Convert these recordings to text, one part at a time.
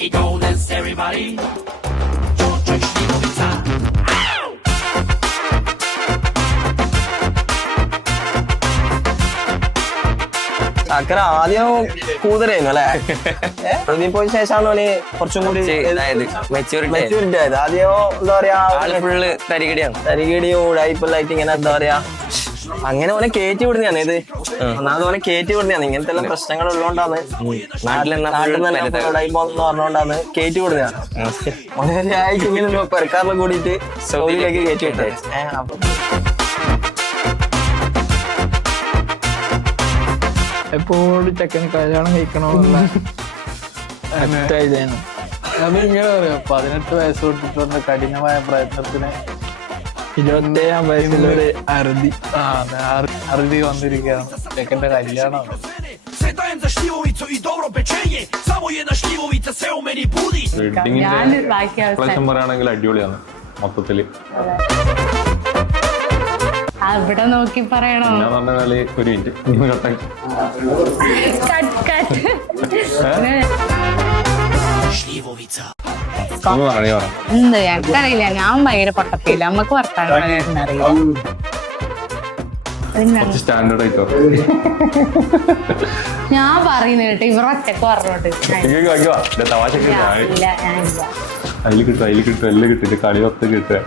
I go dance everybody. George Śliwowica. ചക്കര ആദ്യം കൂതരായിരുന്നു അല്ലെ? പ്രദീപ് പോയ ശേഷമാണ് ഓന് കുറച്ചും കൂടി മെച്ചൂരിറ്റി ആയത്. ആദ്യം എന്താ പറയാ ഫുള്ള് തരികിടിയും ഉടായ്പെല്ലായിട്ട് ഇങ്ങനെ എന്താ പറയാ അങ്ങനെ ഓനെ കയറ്റി വിടുന്നതാണ്. ഇത് ഒന്നാമത് ഓനെ കയറ്റി വിടുന്നതാണ്. ഇങ്ങനത്തെ എല്ലാം പ്രശ്നങ്ങൾ ഉള്ളതുകൊണ്ടാണ് നാട്ടിൽ തന്നെ ഉടായ്പോന്ന് പറഞ്ഞുകൊണ്ടാണ് കയറ്റി വിടുന്നതാണ്. ഓനെ ഒരാഴ്ച ഇങ്ങനെ പെരക്കാറിൽ കൂടിയിട്ട് സൗദിയിലേക്ക് കയറ്റി വിട്ടേ. എപ്പോഴും ചെക്കന് കല്യാണം കഴിക്കണമെന്നുള്ള ഇതായിരുന്നു. അതിങ്ങനെ പറയാം, 18 വയസ്സ് തൊട്ടിട്ടുള്ള കഠിനമായ പ്രയത്നത്തിന് 27-ാം വയസ്സിലൊരു അറുതി വന്നിരിക്കുകയാണ്. ചെക്കന്റെ കല്യാണം പറയുകയാണെങ്കിൽ അടിപൊളിയാണ് മൊത്തത്തില്. അവിടെ നോക്കി പറയണോ? ഞാൻ പറഞ്ഞാല് ഒരു മിനിറ്റ് എന്ത് എനിക്കറിയില്ല. ഞാൻ ഭയങ്കര പൊട്ടത്തില്ല. നമ്മക്ക് വർത്താനം അറിയില്ല. സ്റ്റാൻഡേർഡ് ആയിട്ടോ ഞാൻ പറയുന്ന കേട്ടോ ഇവർ ഒറ്റക്ക് പറഞ്ഞോട്ട് ഇല്ല ഞാനില്ല. അതിൽ കിട്ടും എല്ലാം കിട്ടിട്ട് കളി ഒത്ത് കിട്ടുക.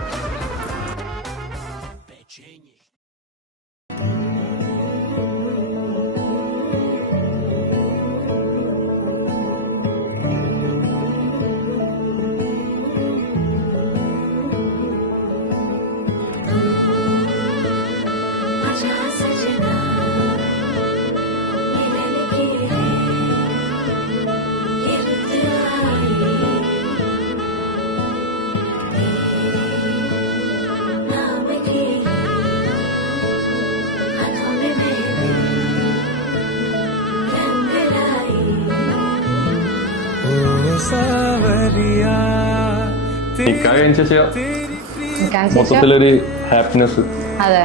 മൊത്തത്തിലൊരു ഹാപ്പിനെസ്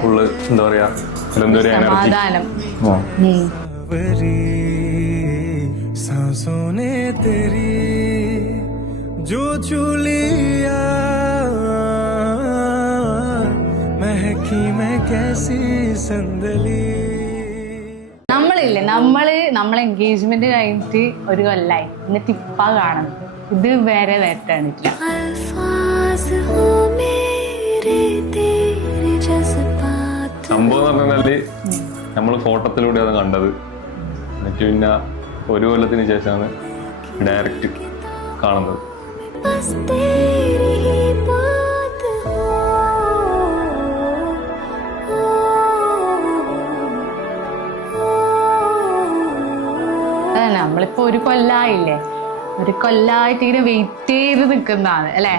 ഫുള്ള് എന്താ പറയാ സമാധാനം. നമ്മളില്ലേ നമ്മളെ എൻഗേജ്മെന്റ് കഴിഞ്ഞിട്ട് ഒരു കൊല്ലായി. എന്നിട്ട് ഇപ്പ കാണുന്നത് ഇത് വേറെ വേട്ടാണില്ല. സംഭവം എന്ന് പറഞ്ഞാല് നമ്മള് ഫോട്ടോത്തിലൂടെയാണ് കണ്ടത്. എന്നിട്ട് പിന്നെ ഒരു കൊല്ലത്തിന് ശേഷമാണ് ഡയറക്റ്റ് കാണുന്നത്. നമ്മളിപ്പോ ഒരു കൊല്ലായില്ലേ, ഒരു കൊല്ലായിട്ട് ഇങ്ങനെ വെയിറ്റ് ചെയ്ത് നിക്കുന്നതാണ് അല്ലേ?